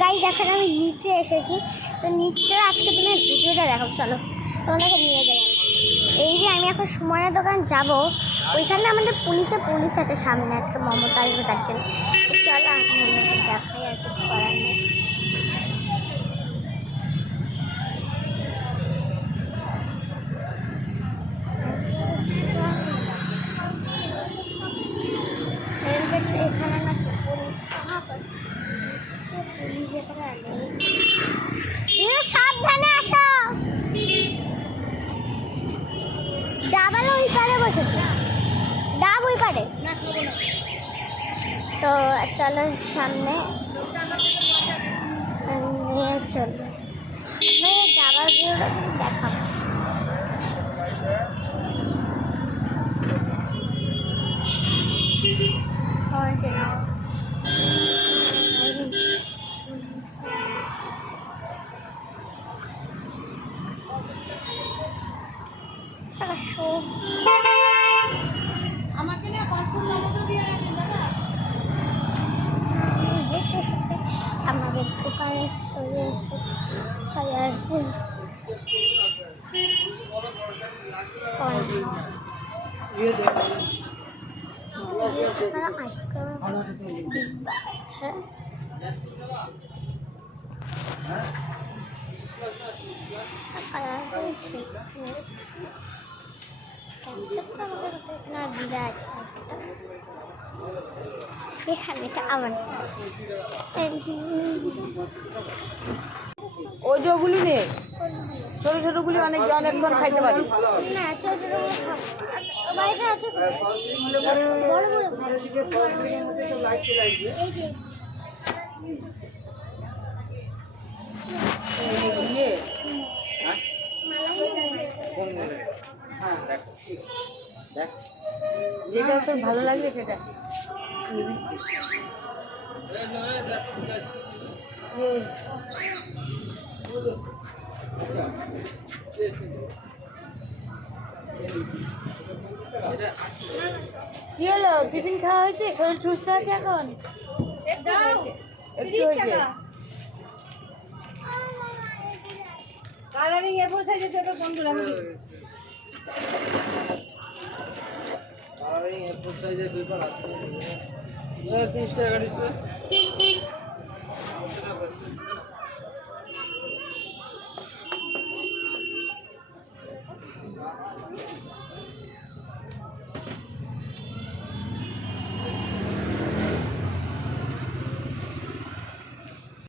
Guys এখন আমি নিচে এসেছি, তো নিচটা আজকে তুমি ভিডিওটা দেখো, চলো তোমাদেরকে নিয়ে যাই। এই যে আমি এখন সুমনের দোকান যাব, ওইখানে আমাদের পুলিশ আছে সামনে, আজকে মমতা আসবে তার জন্য। চলো আমি দেখাই, আর কিছু করার নেই। এখানে নাকি পুলিশ সাবধানে আসো, ডাবল ওই পারে বসেছে, ডাব ওই পারে। তো চলো সামনে নিয়ে চলবে, ডাবার ভিউটা দেখাবো। আমাকে না আমাদের দোকানে চলে এসেছে কালারফুল এখানে আমার ওই যেগুলি নেই, ছোট ছোটগুলি অনেকক্ষণ খাইতে পারি না, ছোট ছোট বাড়িতে আছে বড় বড় যেটা তোর ভালো লাগবে সেটা। কি হলো, টিফিন খাওয়া হয়েছে? শরীর সুস্থ আছে এখন? একটু হয়েছে। কালারিং এ4 সাইজের ছোট কোনগুলো? কালারিং এ4 সাইজের দুইবার আছে 30 টাকা ডিসপ্লে।